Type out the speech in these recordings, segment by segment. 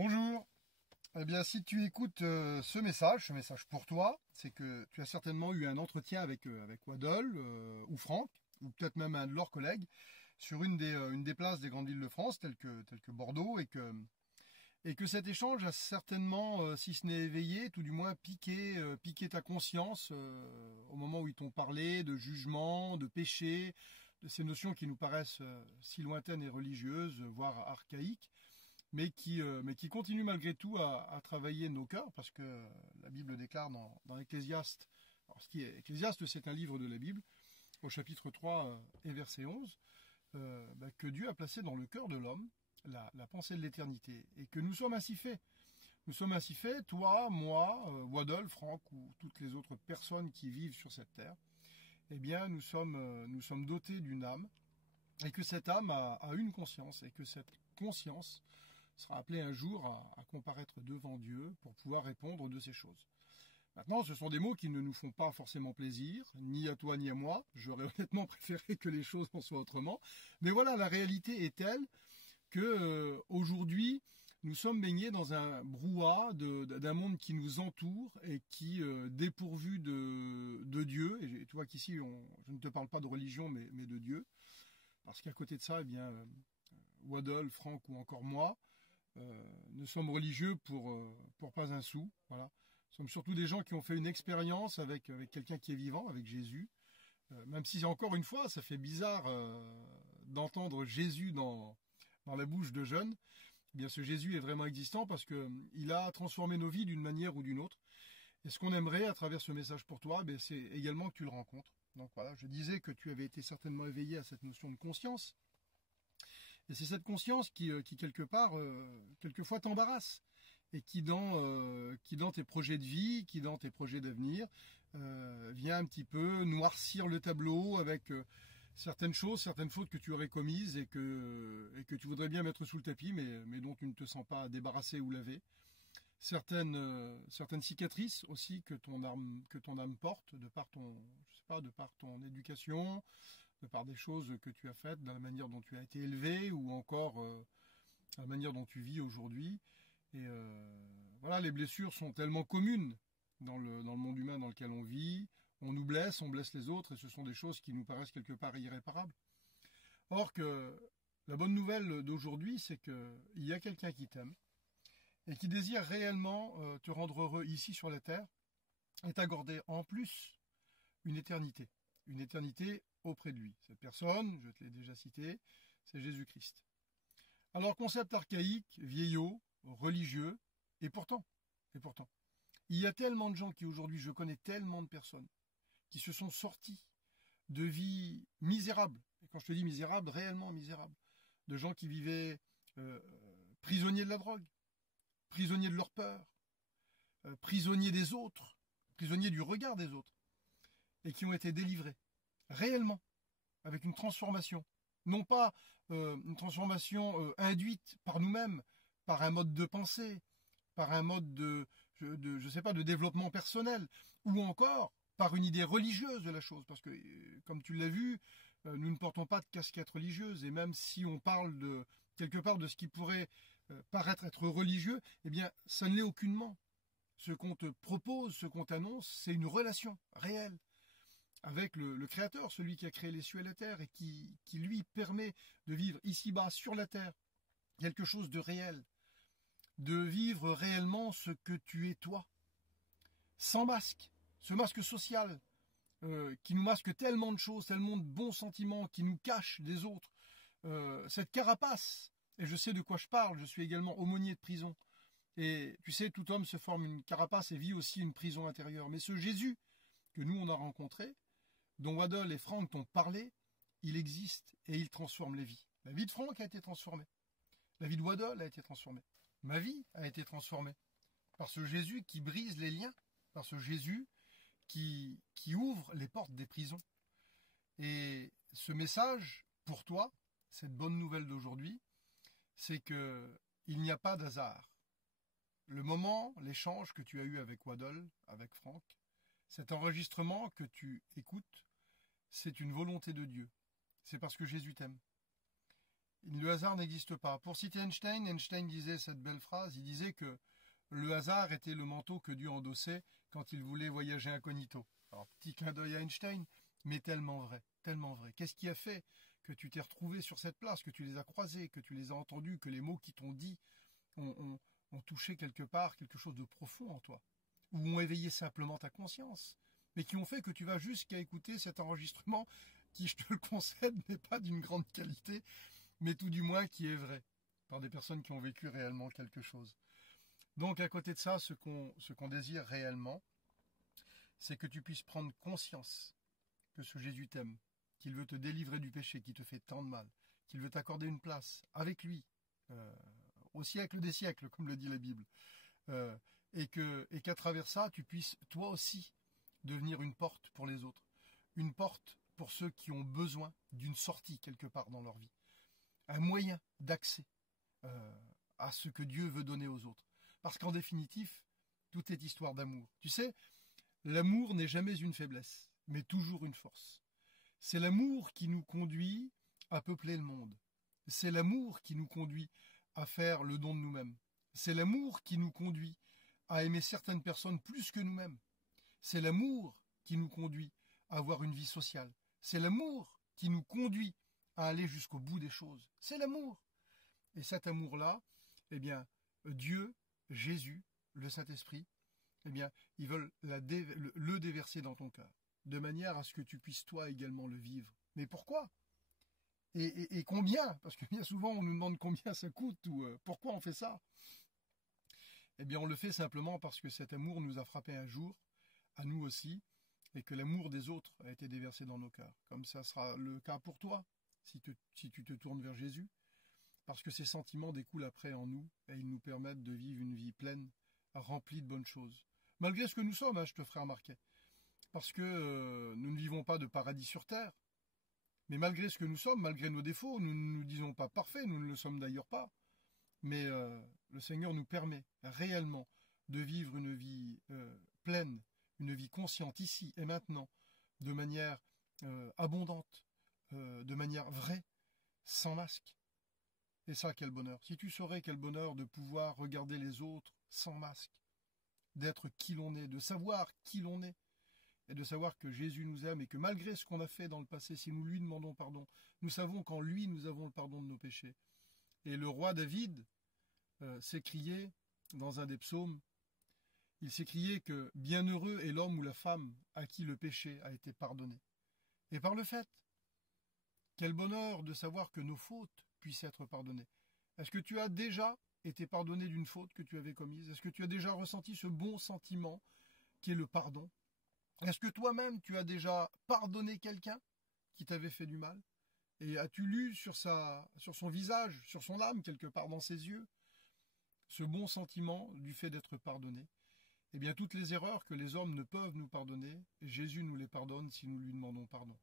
Bonjour. Eh bien, si tu écoutes ce message pour toi, c'est que tu as certainement eu un entretien avec Waddle ou Franck, ou peut-être même un de leurs collègues, sur une des places des grandes villes de France, telles que Bordeaux, et que cet échange a certainement, si ce n'est éveillé, tout du moins piqué ta conscience au moment où ils t'ont parlé de jugement, de péché, de ces notions qui nous paraissent si lointaines et religieuses, voire archaïques, mais qui continue malgré tout à travailler nos cœurs, parce que la Bible déclare dans l'Ecclésiaste, alors Ecclésiaste, c'est un livre de la Bible, au chapitre 3 et verset 11, que Dieu a placé dans le cœur de l'homme la pensée de l'éternité, et que nous sommes ainsi faits. Nous sommes ainsi faits, toi, moi, Waddle, Franck, ou toutes les autres personnes qui vivent sur cette terre. Eh bien, nous sommes dotés d'une âme, et que cette âme a une conscience, et que cette conscience sera appelé un jour à comparaître devant Dieu pour pouvoir répondre de ces choses. Maintenant, ce sont des mots qui ne nous font pas forcément plaisir, ni à toi ni à moi. J'aurais honnêtement préféré que les choses en soient autrement. Mais voilà, la réalité est telle que aujourd'hui, nous sommes baignés dans un brouhaha d'un monde qui nous entoure et qui, dépourvu de Dieu, et tu vois qu'ici, je ne te parle pas de religion, mais de Dieu, parce qu'à côté de ça, eh bien, Waddle, Franck ou encore moi, ne sommes religieux pour pas un sou. Voilà. Nous sommes surtout des gens qui ont fait une expérience avec quelqu'un qui est vivant, avec Jésus. Même si encore une fois, ça fait bizarre d'entendre Jésus dans la bouche de jeunes. Eh bien, ce Jésus est vraiment existant parce qu'il a transformé nos vies d'une manière ou d'une autre. Et ce qu'on aimerait à travers ce message pour toi, c'est également que tu le rencontres. Donc voilà, je disais que tu avais été certainement éveillé à cette notion de conscience. Et c'est cette conscience qui quelque part, quelquefois t'embarrasse. Et qui dans tes projets de vie, qui dans tes projets d'avenir, vient un petit peu noircir le tableau avec certaines choses, certaines fautes que tu aurais commises et que tu voudrais bien mettre sous le tapis, mais dont tu ne te sens pas débarrassé ou lavé. Certaines cicatrices aussi que ton âme porte de par de par ton éducation, de par des choses que tu as faites, de la manière dont tu as été élevé, ou encore la manière dont tu vis aujourd'hui. Et voilà, les blessures sont tellement communes dans le monde humain dans lequel on vit. On nous blesse, on blesse les autres, et ce sont des choses qui nous paraissent quelque part irréparables. Or que la bonne nouvelle d'aujourd'hui, c'est qu'il y a quelqu'un qui t'aime et qui désire réellement te rendre heureux ici sur la terre et t'accorder en plus une éternité auprès de lui. Cette personne, je te l'ai déjà cité, c'est Jésus-Christ. Alors, concept archaïque, vieillot, religieux, et pourtant, il y a tellement de gens qui aujourd'hui, je connais tellement de personnes qui se sont sortis de vies misérables, et quand je te dis misérables, réellement misérables, de gens qui vivaient prisonniers de la drogue, prisonniers de leur peur, prisonniers des autres, prisonniers du regard des autres, et qui ont été délivrés, réellement, avec une transformation. Non pas une transformation induite par nous-mêmes, par un mode de pensée, par un mode je sais pas, de développement personnel, ou encore par une idée religieuse de la chose, parce que, comme tu l'as vu, nous ne portons pas de casquette religieuse, et même si on parle quelque part de ce qui pourrait paraître être religieux, eh bien, ça ne l'est aucunement. Ce qu'on te propose, ce qu'on t'annonce, c'est une relation réelle avec le Créateur, celui qui a créé les cieux et la terre, et qui lui permet de vivre ici-bas, sur la terre, quelque chose de réel, de vivre réellement ce que tu es toi, sans masque, ce masque social qui nous masque tellement de choses, tellement de bons sentiments, qui nous cache des autres, cette carapace, et je sais de quoi je parle, je suis également aumônier de prison, et tu sais, tout homme se forme une carapace et vit aussi une prison intérieure, mais ce Jésus que nous on a rencontré, dont Waddle et Franck t'ont parlé, il existe et il transforme les vies. La vie de Franck a été transformée, la vie de Waddle a été transformée, ma vie a été transformée par ce Jésus qui brise les liens, par ce Jésus qui ouvre les portes des prisons. Et ce message, pour toi, cette bonne nouvelle d'aujourd'hui, c'est que il n'y a pas d'hasard. Le moment, l'échange que tu as eu avec Waddle, avec Franck, cet enregistrement que tu écoutes, c'est une volonté de Dieu. C'est parce que Jésus t'aime. Le hasard n'existe pas. Pour citer Einstein, Einstein disait cette belle phrase, il disait que le hasard était le manteau que Dieu endossait quand il voulait voyager incognito. Alors, petit clin d'œil à Einstein, mais tellement vrai, tellement vrai. Qu'est-ce qui a fait que tu t'es retrouvé sur cette place, que tu les as croisés, que tu les as entendus, que les mots qui t'ont dit ont touché quelque part quelque chose de profond en toi, ou ont éveillé simplement ta conscience, mais qui ont fait que tu vas jusqu'à écouter cet enregistrement qui, je te le concède, n'est pas d'une grande qualité, mais tout du moins qui est vrai, par des personnes qui ont vécu réellement quelque chose. Donc à côté de ça, ce qu'on désire réellement, c'est que tu puisses prendre conscience que ce Jésus t'aime, qu'il veut te délivrer du péché qui te fait tant de mal, qu'il veut t'accorder une place avec lui, au siècle des siècles, comme le dit la Bible, et qu'à travers ça, tu puisses toi aussi devenir une porte pour les autres, une porte pour ceux qui ont besoin d'une sortie quelque part dans leur vie, un moyen d'accès à ce que Dieu veut donner aux autres. Parce qu'en définitive, tout est histoire d'amour. Tu sais, l'amour n'est jamais une faiblesse, mais toujours une force. C'est l'amour qui nous conduit à peupler le monde. C'est l'amour qui nous conduit à faire le don de nous-mêmes. C'est l'amour qui nous conduit à aimer certaines personnes plus que nous-mêmes. C'est l'amour qui nous conduit à avoir une vie sociale. C'est l'amour qui nous conduit à aller jusqu'au bout des choses. C'est l'amour. Et cet amour-là, eh bien, Dieu, Jésus, le Saint-Esprit, eh bien, ils veulent le déverser dans ton cœur, de manière à ce que tu puisses toi également le vivre. Mais pourquoi ? Et combien ? Parce que bien souvent, on nous demande combien ça coûte ou pourquoi on fait ça. Eh bien, on le fait simplement parce que cet amour nous a frappé un jour, à nous aussi, et que l'amour des autres a été déversé dans nos cœurs. Comme ça sera le cas pour toi, si tu te tournes vers Jésus, parce que ces sentiments découlent après en nous, et ils nous permettent de vivre une vie pleine, remplie de bonnes choses. Malgré ce que nous sommes, je te ferai remarquer. Parce que nous ne vivons pas de paradis sur terre. Mais malgré ce que nous sommes, malgré nos défauts, nous ne nous disons pas parfaits, nous ne le sommes d'ailleurs pas. Mais le Seigneur nous permet réellement de vivre une vie pleine, une vie consciente ici et maintenant, de manière abondante, de manière vraie, sans masque. Et ça, quel bonheur. Si tu saurais quel bonheur de pouvoir regarder les autres sans masque, d'être qui l'on est, de savoir qui l'on est, et de savoir que Jésus nous aime et que malgré ce qu'on a fait dans le passé, si nous lui demandons pardon, nous savons qu'en lui nous avons le pardon de nos péchés. Et le roi David s'écriait dans un des psaumes, il s'écriait que bienheureux est l'homme ou la femme à qui le péché a été pardonné. Et par le fait, quel bonheur de savoir que nos fautes puissent être pardonnées. Est-ce que tu as déjà été pardonné d'une faute que tu avais commise ? Est-ce que tu as déjà ressenti ce bon sentiment qui est le pardon ? Est-ce que toi-même tu as déjà pardonné quelqu'un qui t'avait fait du mal ? Et as-tu lu sur son visage, sur son âme, quelque part dans ses yeux, ce bon sentiment du fait d'être pardonné ? Eh bien, toutes les erreurs que les hommes ne peuvent nous pardonner, Jésus nous les pardonne si nous lui demandons pardon.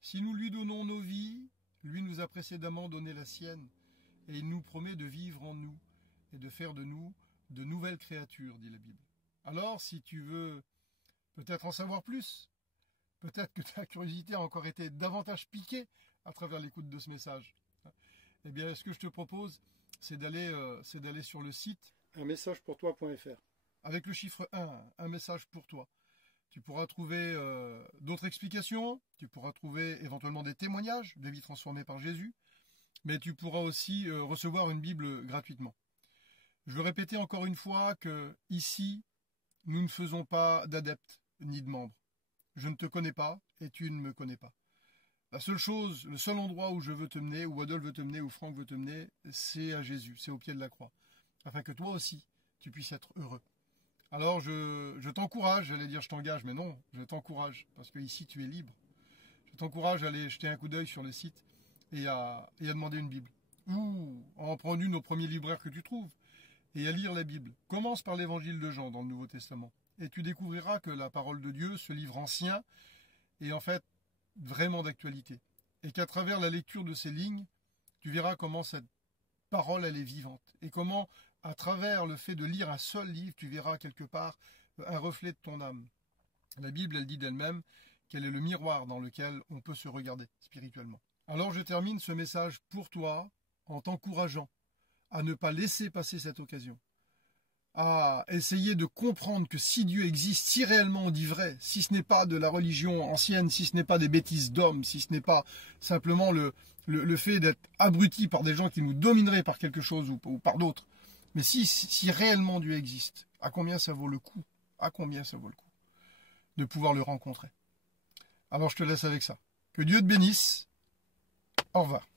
Si nous lui donnons nos vies, lui nous a précédemment donné la sienne, et il nous promet de vivre en nous et de faire de nous de nouvelles créatures, dit la Bible. Alors, si tu veux peut-être en savoir plus, peut-être que ta curiosité a encore été davantage piquée à travers l'écoute de ce message, eh bien, ce que je te propose, c'est d'aller sur le site unmessagepourtoi.fr. Avec le chiffre 1, un message pour toi. Tu pourras trouver d'autres explications, tu pourras trouver éventuellement des témoignages de vie transformée par Jésus, mais tu pourras aussi recevoir une Bible gratuitement. Je veux répéter encore une fois que ici, nous ne faisons pas d'adeptes ni de membres. Je ne te connais pas et tu ne me connais pas. La seule chose, le seul endroit où je veux te mener, où Adolphe veut te mener, où Franck veut te mener, c'est à Jésus, c'est au pied de la croix, afin que toi aussi, tu puisses être heureux. Alors je t'encourage, j'allais dire je t'engage, mais non, je t'encourage, parce que ici tu es libre. Je t'encourage à aller jeter un coup d'œil sur le site et à demander une Bible. Ou à en prendre une au premier libraire que tu trouves et à lire la Bible. Commence par l'évangile de Jean dans le Nouveau Testament. Et tu découvriras que la parole de Dieu, ce livre ancien, est en fait vraiment d'actualité. Et qu'à travers la lecture de ces lignes, tu verras comment cette parole, elle est vivante. Et comment, à travers le fait de lire un seul livre, tu verras quelque part un reflet de ton âme. La Bible, elle dit d'elle-même qu'elle est le miroir dans lequel on peut se regarder spirituellement. Alors je termine ce message pour toi en t'encourageant à ne pas laisser passer cette occasion, à essayer de comprendre que si Dieu existe, si réellement on dit vrai, si ce n'est pas de la religion ancienne, si ce n'est pas des bêtises d'hommes, si ce n'est pas simplement le fait d'être abruti par des gens qui nous domineraient par quelque chose ou par d'autres, mais si réellement Dieu existe, à combien ça vaut le coup, à combien ça vaut le coup de pouvoir le rencontrer. Alors je te laisse avec ça. Que Dieu te bénisse. Au revoir.